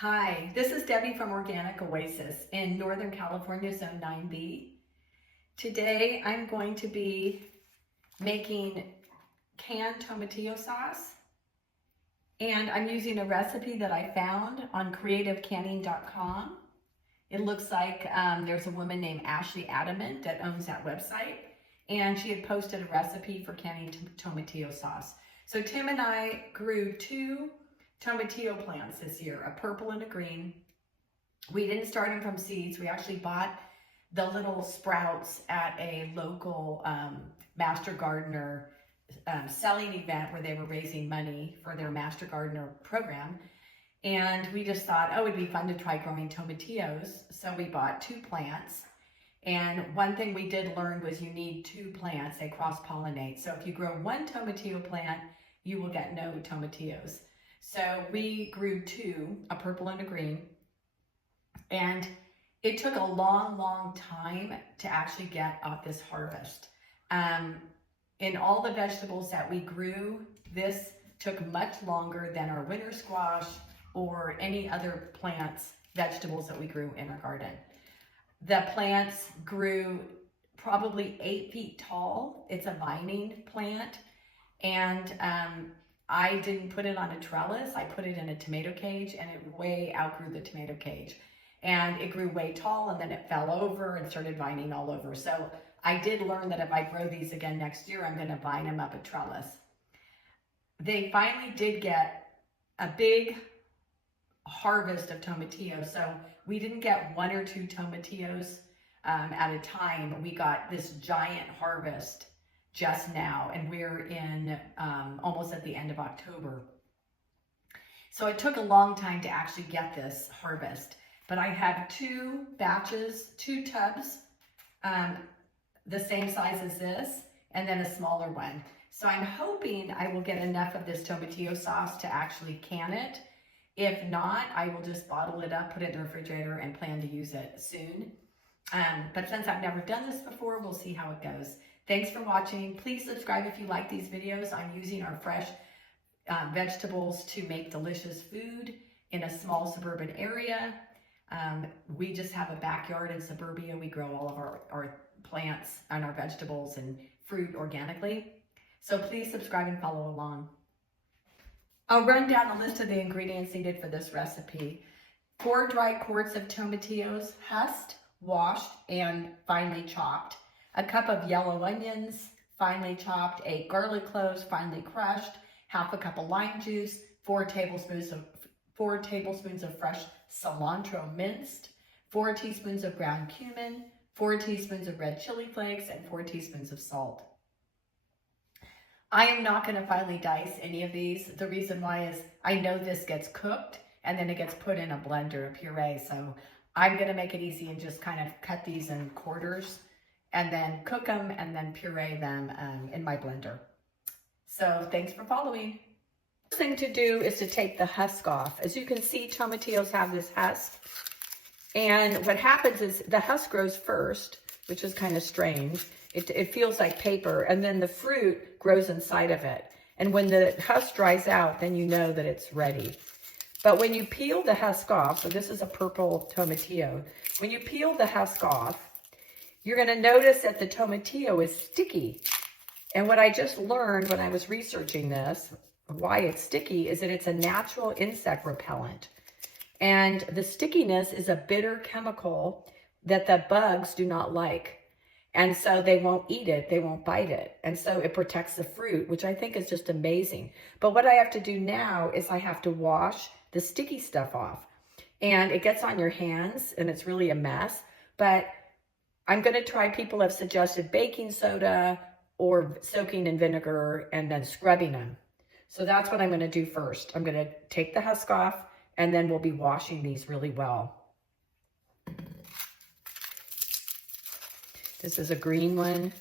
Hi, this is Debbie from Organic Oasis in Northern California, Zone 9B. Today I'm going to be making canned tomatillo sauce, and I'm using a recipe that I found on creativecanning.com. It looks like there's a woman named Ashley Adamant that owns that website, and she had posted a recipe for canning tomatillo sauce. So Tim and I grew two tomatillo plants this year, a purple and a green. We didn't start them from seeds. We actually bought the little sprouts at a local master gardener selling event where they were raising money for their master gardener program. And we just thought, oh, it'd be fun to try growing tomatillos. So we bought two plants. And one thing we did learn was you need two plants. They cross-pollinate. So if you grow one tomatillo plant, you will get no tomatillos. So we grew two, a purple and a green, and it took a long time to actually get this harvest. In all the vegetables that we grew, this took much longer than our winter squash or any other vegetables that we grew in our garden. The plants grew probably 8 feet tall. It's a vining plant, and I didn't put it on a trellis. I put it in a tomato cage, and it way outgrew the tomato cage. And it grew way tall, and then it fell over and started vining all over. So I did learn that if I grow these again next year, I'm going to vine them up a trellis. They finally did get a big harvest of tomatillos. So we didn't get one or two tomatillos at a time. We got this giant harvest just now, and we're in almost at the end of October. So it took a long time to actually get this harvest, but I have two batches, two tubs, the same size as this, and then a smaller one. So I'm hoping I will get enough of this tomatillo sauce to actually can it. If not, I will just bottle it up, put it in the refrigerator, and plan to use it soon. But since I've never done this before, we'll see how it goes. Thanks for watching. Please subscribe if you like these videos. I'm using our fresh vegetables to make delicious food in a small suburban area. We just have a backyard in suburbia. We grow all of our plants and our vegetables and fruit organically. So please subscribe and follow along. I'll run down a list of the ingredients needed for this recipe. 4 dry quarts of tomatillos, husked, washed, and finely chopped. A cup of yellow onions, finely chopped. 8 garlic cloves, finely crushed. Half a cup of lime juice. 4 tablespoons of fresh cilantro minced. 4 teaspoons of ground cumin. 4 teaspoons of red chili flakes, and 4 teaspoons of salt. I am not going to finely dice any of these. The reason why is I know this gets cooked and then it gets put in a blender, a puree. So I'm going to make it easy and just kind of cut these in quarters and then cook them and then puree them in my blender. So thanks for following. First thing to do is to take the husk off. As you can see, tomatillos have this husk. And what happens is the husk grows first, which is kind of strange. It feels like paper, and then the fruit grows inside of it. And when the husk dries out, then you know that it's ready. But when you peel the husk off, so this is a purple tomatillo, when you peel the husk off, you're going to notice that the tomatillo is sticky. And what I just learned when I was researching this, why it's sticky, is that it's a natural insect repellent. And the stickiness is a bitter chemical that the bugs do not like. And so they won't eat it, they won't bite it. And so it protects the fruit, which I think is just amazing. But what I have to do now is I have to wash the sticky stuff off. And it gets on your hands and it's really a mess. But I'm gonna try, people have suggested baking soda or soaking in vinegar and then scrubbing them. So that's what I'm gonna do first. I'm gonna take the husk off and then we'll be washing these really well. This is a green one.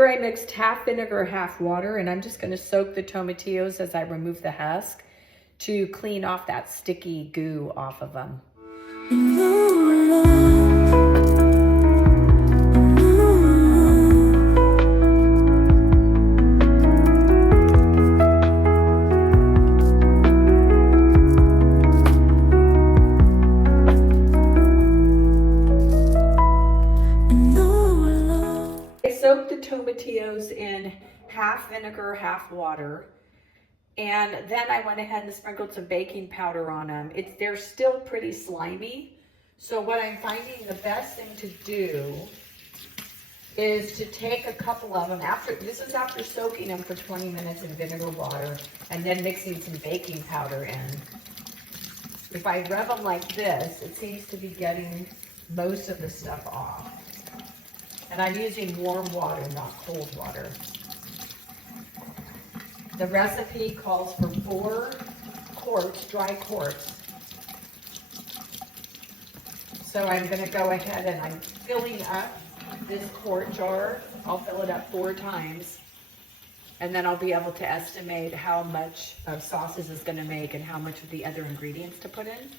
Here I mixed half vinegar, half water, and I'm just gonna soak the tomatillos as I remove the husk to clean off that sticky goo off of them. Soak the tomatillos in half vinegar, half water. And then I went ahead and sprinkled some baking powder on them. They're still pretty slimy. So what I'm finding the best thing to do is to take a couple of them this is after soaking them for 20 minutes in vinegar water and then mixing some baking powder in. If I rub them like this, it seems to be getting most of the stuff off. And I'm using warm water, not cold water. The recipe calls for 4 quarts, dry quarts. So I'm gonna go ahead and I'm filling up this quart jar. I'll fill it up 4 times. And then I'll be able to estimate how much of sauce this is gonna make and how much of the other ingredients to put in.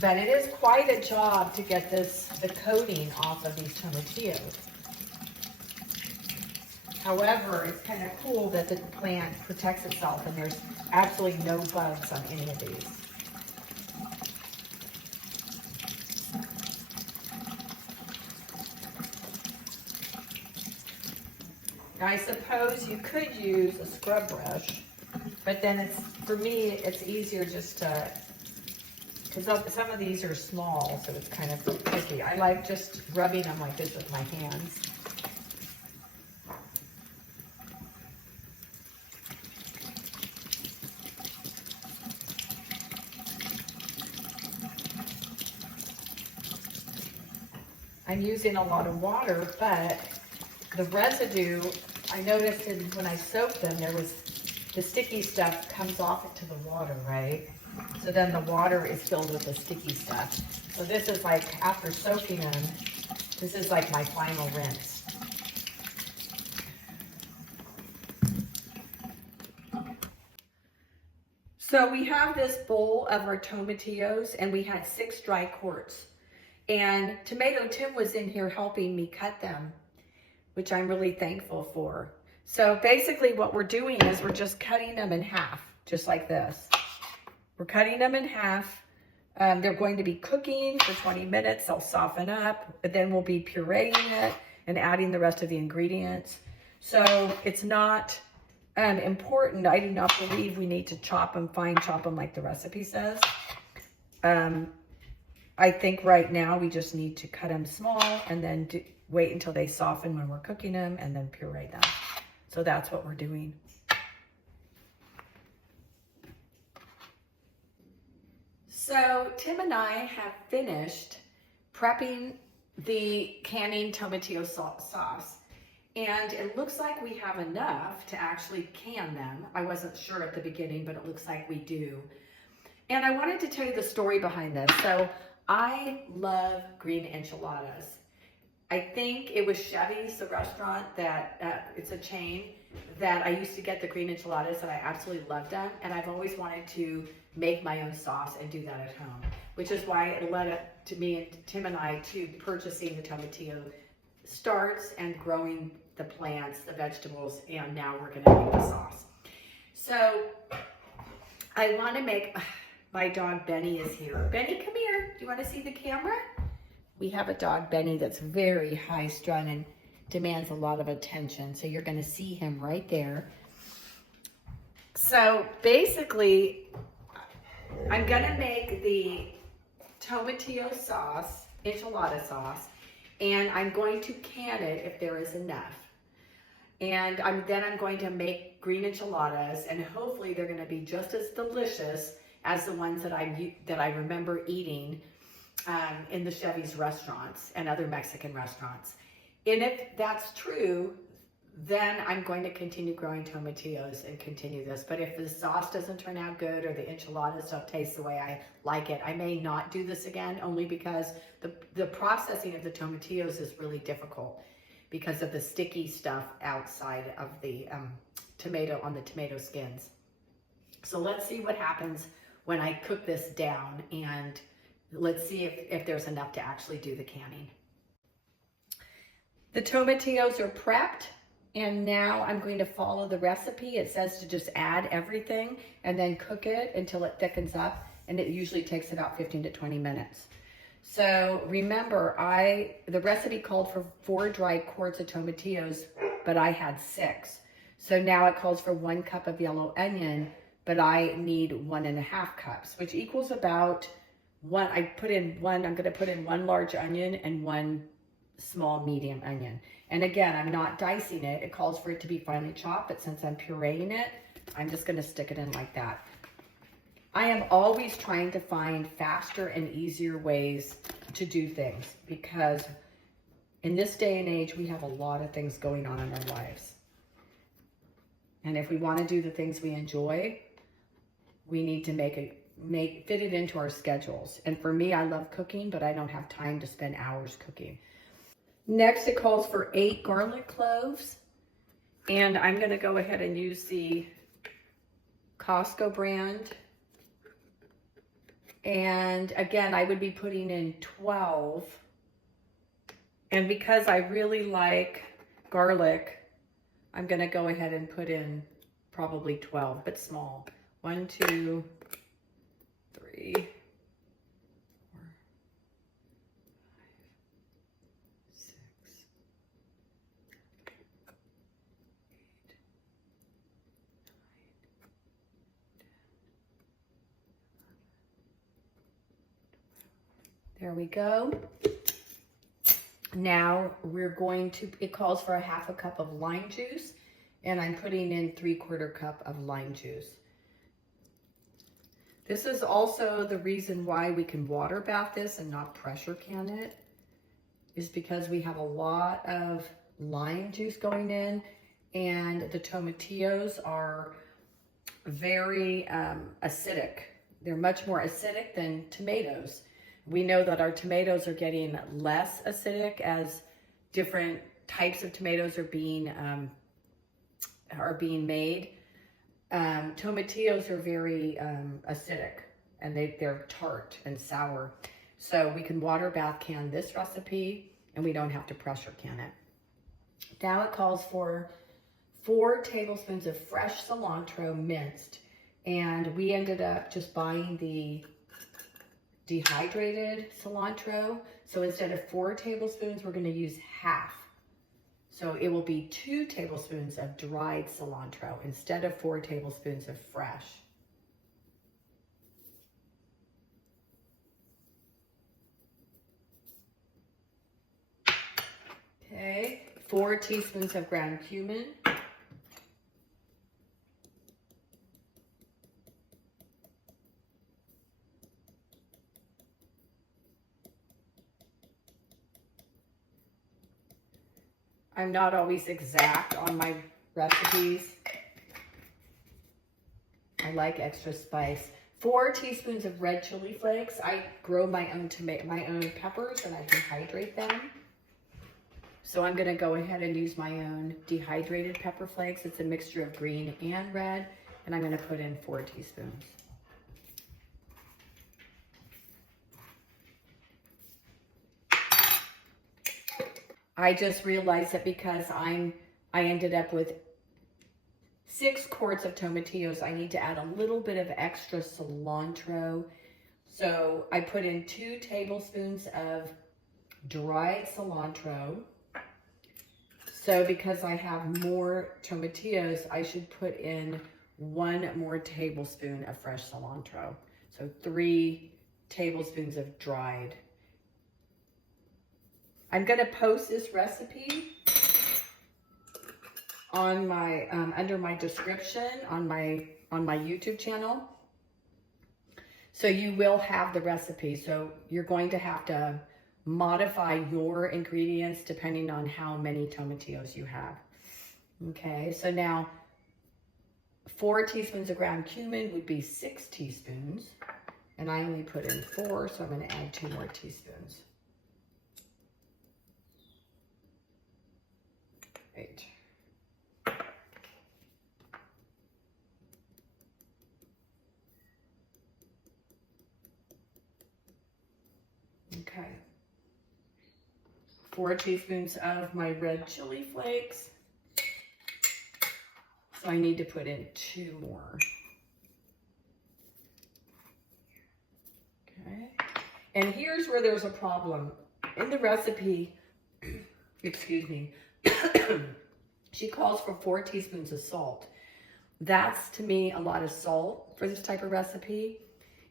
But it is quite a job to get the coating off of these tomatillos. However, it's kind of cool that the plant protects itself and there's absolutely no bugs on any of these. Now, I suppose you could use a scrub brush, but then for me, it's easier just to, because some of these are small, so it's kind of tricky. I like just rubbing them like this with my hands. I'm using a lot of water, but the residue, I noticed when I soaked them, the sticky stuff comes off into the water, right? So then the water is filled with the sticky stuff. So this is like, after soaking them, this is like my final rinse. So we have this bowl of our tomatillos and we had 6 dry quarts. And Tomato Tim was in here helping me cut them, which I'm really thankful for. So basically what we're doing is we're just cutting them in half, just like this. We're cutting them in half. They're going to be cooking for 20 minutes. They'll soften up, but then we'll be pureeing it and adding the rest of the ingredients. So it's not important. I do not believe we need to fine chop them like the recipe says. I think right now we just need to cut them small and then wait until they soften when we're cooking them and then puree them. So that's what we're doing. So Tim and I have finished prepping the canning tomatillo sauce. And it looks like we have enough to actually can them. I wasn't sure at the beginning, but it looks like we do. And I wanted to tell you the story behind this. So I love green enchiladas. I think it was Chevy's, the restaurant that, it's a chain, that I used to get the green enchiladas and I absolutely loved them. And I've always wanted to make my own sauce and do that at home, which is why it led up to me and Tim and I to purchasing the tomatillo starts and growing the plants, the vegetables, and now we're gonna make the sauce. So I wanna make, my dog Benny is here. Benny, come here. Do you wanna see the camera? We have a dog, Benny, that's very high strung and demands a lot of attention. So you're gonna see him right there. So basically, I'm gonna make the tomatillo sauce, enchilada sauce, and I'm going to can it if there is enough. And then I'm going to make green enchiladas, and hopefully they're gonna be just as delicious as the ones that I remember eating in the Chevy's restaurants and other Mexican restaurants. And if that's true, then I'm going to continue growing tomatillos and continue this. But if the sauce doesn't turn out good or the enchiladas don't taste the way I like it, I may not do this again, only because the processing of the tomatillos is really difficult because of the sticky stuff outside of the tomato, on the tomato skins. So let's see what happens when I cook this down, and let's see if there's enough to actually do the canning. The tomatillos are prepped, and now I'm going to follow the recipe. It says to just add everything and then cook it until it thickens up, and it usually takes about 15 to 20 minutes. So remember, the recipe called for 4 dry quarts of tomatillos, but I had 6. So now it calls for 1 cup of yellow onion, but I need 1.5 cups, which equals about one. I'm going to put in 1 large onion and 1 small medium onion. And again, I'm not dicing it. It calls for it to be finely chopped, but since I'm pureeing it, I'm just going to stick it in like that. I am always trying to find faster and easier ways to do things, because in this day and age, we have a lot of things going on in our lives. And if we want to do the things we enjoy, we need to fit it into our schedules. And for me, I love cooking, but I don't have time to spend hours cooking. Next, it calls for 8 garlic cloves. And I'm going to go ahead and use the Costco brand. And again, I would be putting in 12. And because I really like garlic, I'm going to go ahead and put in probably 12, but small. 1, 2, 3, 4, 5, 6, 8, 9, 10. There we go. Now we're going to, it calls for 1/2 cup of lime juice, and I'm putting in 3/4 cup of lime juice. This is also the reason why we can water bath this and not pressure can it, is because we have a lot of lime juice going in, and the tomatillos are very acidic. They're much more acidic than tomatoes. We know that our tomatoes are getting less acidic as different types of tomatoes are being made. Tomatillos are very acidic, and they're tart and sour. So we can water bath can this recipe, and we don't have to pressure can it. Now it calls for 4 tablespoons of fresh cilantro minced, and we ended up just buying the dehydrated cilantro. So instead of 4 tablespoons, we're going to use half. So it will be 2 tablespoons of dried cilantro instead of 4 tablespoons of fresh. Okay, 4 teaspoons of ground cumin. I'm not always exact on my recipes. I like extra spice. 4 teaspoons of red chili flakes. I grow my own peppers, and I dehydrate them. So I'm gonna go ahead and use my own dehydrated pepper flakes. It's a mixture of green and red, and I'm gonna put in 4 teaspoons. I just realized that because I ended up with 6 quarts of tomatillos, I need to add a little bit of extra cilantro. So I put in 2 tablespoons of dried cilantro. So because I have more tomatillos, I should put in 1 more tablespoon of fresh cilantro. So 3 tablespoons of dried. I'm going to post this recipe on my under my description on my YouTube channel. So you will have the recipe. So you're going to have to modify your ingredients depending on how many tomatillos you have. Okay, so now 4 teaspoons of ground cumin would be 6 teaspoons. And I only put in 4, so I'm going to add 2 more teaspoons. 8. Okay. 4 teaspoons of my red chili flakes. So I need to put in 2 more. Okay. And here's where there's a problem. In the recipe, excuse me, she calls for 4 teaspoons of salt. That's, to me, a lot of salt for this type of recipe.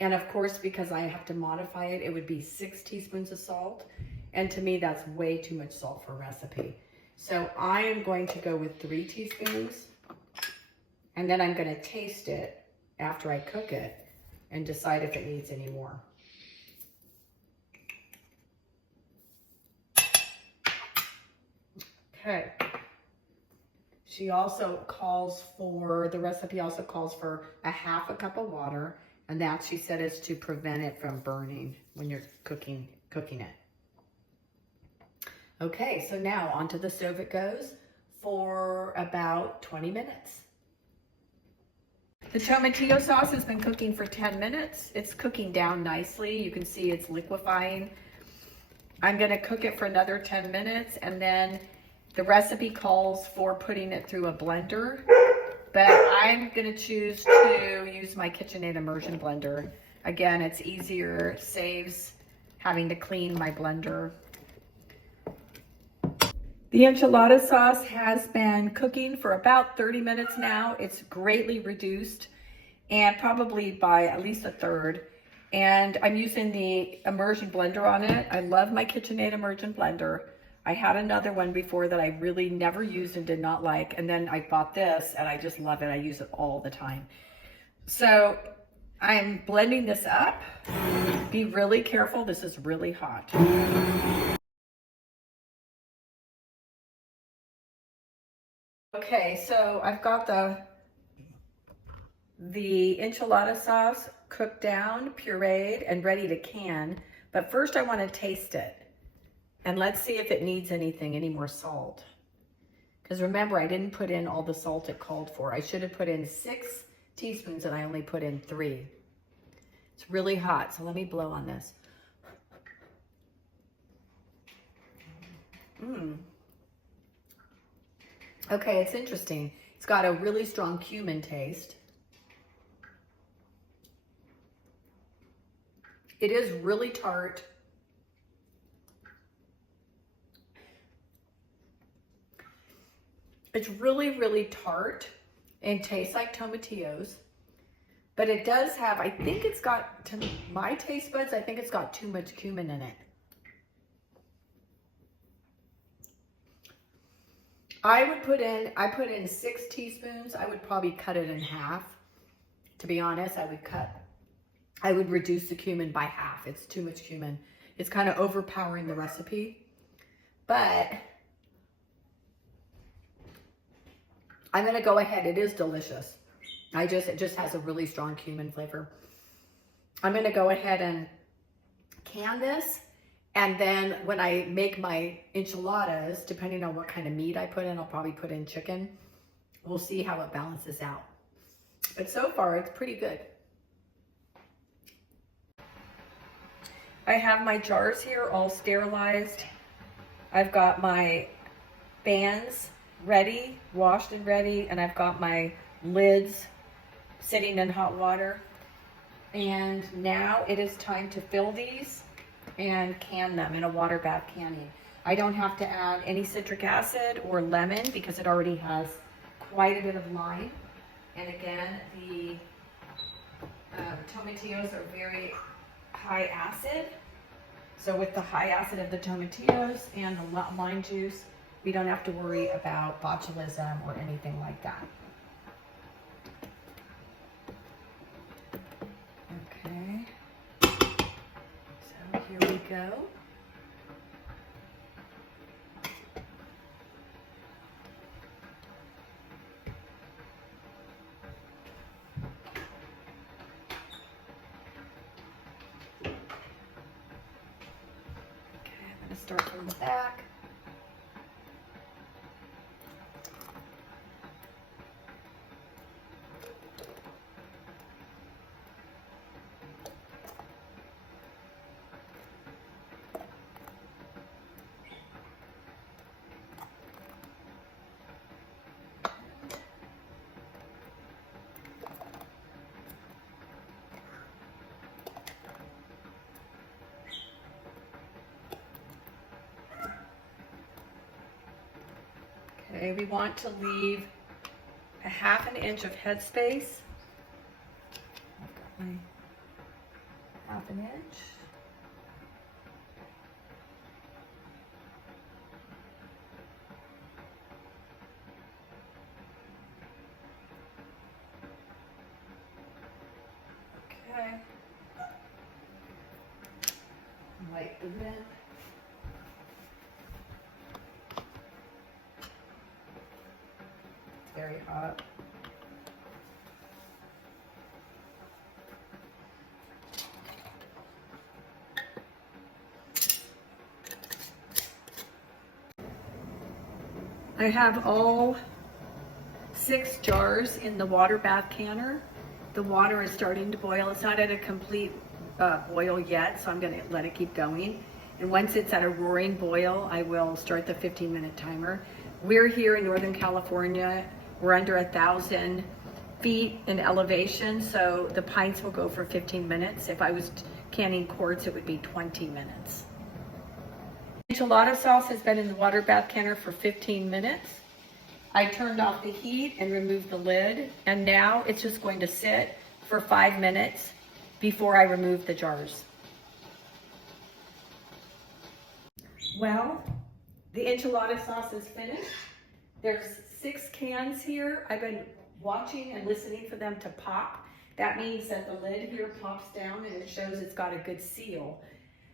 And of course, because I have to modify it, it would be 6 teaspoons of salt. And to me, that's way too much salt for a recipe. So I am going to go with 3 teaspoons. And then I'm going to taste it after I cook it and decide if it needs any more. Okay. She also calls for, the recipe also calls for a 1/2 cup of water. And that, she said, is to prevent it from burning when you're cooking it. Okay, so now onto the stove it goes for about 20 minutes. The tomatillo sauce has been cooking for 10 minutes. It's cooking down nicely. You can see it's liquefying. I'm gonna cook it for another 10 minutes, and then the recipe calls for putting it through a blender, but I'm gonna choose to use my KitchenAid immersion blender. Again, it's easier, saves having to clean my blender. The enchilada sauce has been cooking for about 30 minutes now. It's greatly reduced, and probably by at least 1/3. And I'm using the immersion blender on it. I love my KitchenAid immersion blender. I had another one before that I really never used and did not like. And then I bought this and I just love it. I use it all the time. So I'm blending this up. Be really careful. This is really hot. Okay, so I've got the enchilada sauce cooked down, pureed, and ready to can. But first I want to taste it. And let's see if it needs any more salt. Because remember, I didn't put in all the salt it called for. I should have put in 6 teaspoons and I only put in 3. It's really hot, so let me blow on this. Okay, it's interesting. It's got a really strong cumin taste. It is really tart. It's really tart and tastes like tomatillos, but it does have, I think it's got, to my taste buds, I think it's got too much cumin in it. I put in 6 teaspoons. I would probably cut it in half. To be honest, I would reduce the cumin by half. It's too much cumin. It's kind of overpowering the recipe, but I'm going to go ahead. It is delicious. It just has a really strong cumin flavor. I'm going to go ahead and can this. And then when I make my enchiladas, depending on what kind of meat I put in, I'll probably put in chicken. We'll see how it balances out. But so far, it's pretty good. I have my jars here all sterilized. I've got my pans ready, washed and ready, and I've got my lids sitting in hot water. And now it is time to fill these and can them in a water bath canning. I don't have to add any citric acid or lemon because it already has quite a bit of lime. And again, the tomatillos are very high acid. So with the high acid of the tomatillos and the lime juice, we don't have to worry about botulism or anything like that. Okay, so here we go. Let's start from the back. Okay, we want to leave a 1/2 inch of headspace. I've got my 1/2 inch. Okay. Light the lid. Very hot. I have all 6 jars in the water bath canner. The water is starting to boil. It's not at a complete boil yet, so I'm going to let it keep going. And once it's at a roaring boil, I will start the 15-minute timer. We're here in Northern California. We're under 1,000 feet in elevation, so the pints will go for 15 minutes. If I was canning quarts, it would be 20 minutes. Enchilada sauce has been in the water bath canner for 15 minutes. I turned off the heat and removed the lid, and now it's just going to sit for 5 minutes before I remove the jars. Well, the enchilada sauce is finished. There's 6 cans here. I've been watching and listening for them to pop. That means that the lid here pops down and it shows it's got a good seal.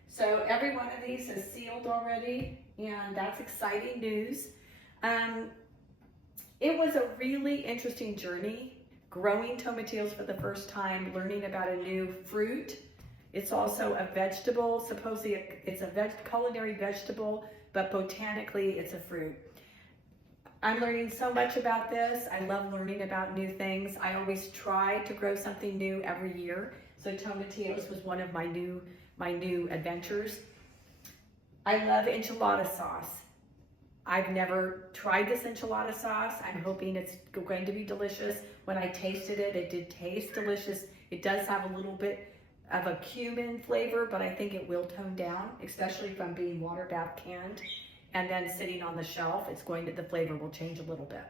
So every one of these is sealed already, and that's exciting news. It was a really interesting journey, growing tomatillos for the first time, learning about a new fruit. It's also a vegetable. Supposedly it's a culinary vegetable, but botanically it's a fruit. I'm learning so much about this. I love learning about new things. I always try to grow something new every year. So tomatillos was one of my new adventures. I love enchilada sauce. I've never tried this enchilada sauce. I'm hoping it's going to be delicious. When I tasted it, it did taste delicious. It does have a little bit of a cumin flavor, but I think it will tone down, especially from being water bath canned and then sitting on the shelf. The flavor will change a little bit.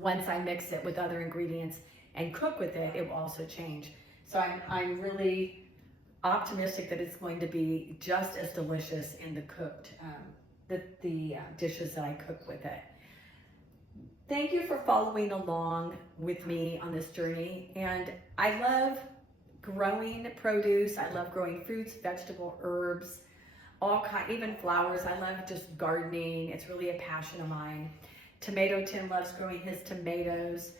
Once I mix it with other ingredients and cook with it, it will also change. So I'm really optimistic that it's going to be just as delicious in the cooked dishes that I cook with it. Thank you for following along with me on this journey. And I love growing produce. I love growing fruits, vegetable, herbs, even flowers. I love just gardening. It's really a passion of mine. Tomato Tim loves growing his tomatoes.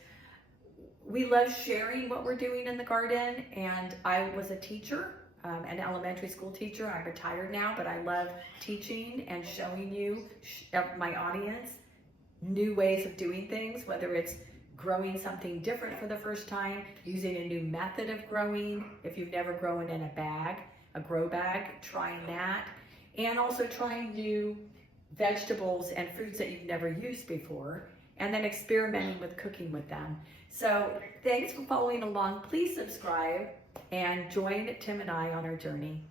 We love sharing what we're doing in the garden, and I was a teacher, an elementary school teacher. I'm retired now, but I love teaching and showing you, my audience, new ways of doing things, whether it's growing something different for the first time, using a new method of growing. If you've never grown in a grow bag, trying that, and also trying new vegetables and fruits that you've never used before, and then experimenting with cooking with them. So thanks for following along. Please subscribe and join Tim and I on our journey.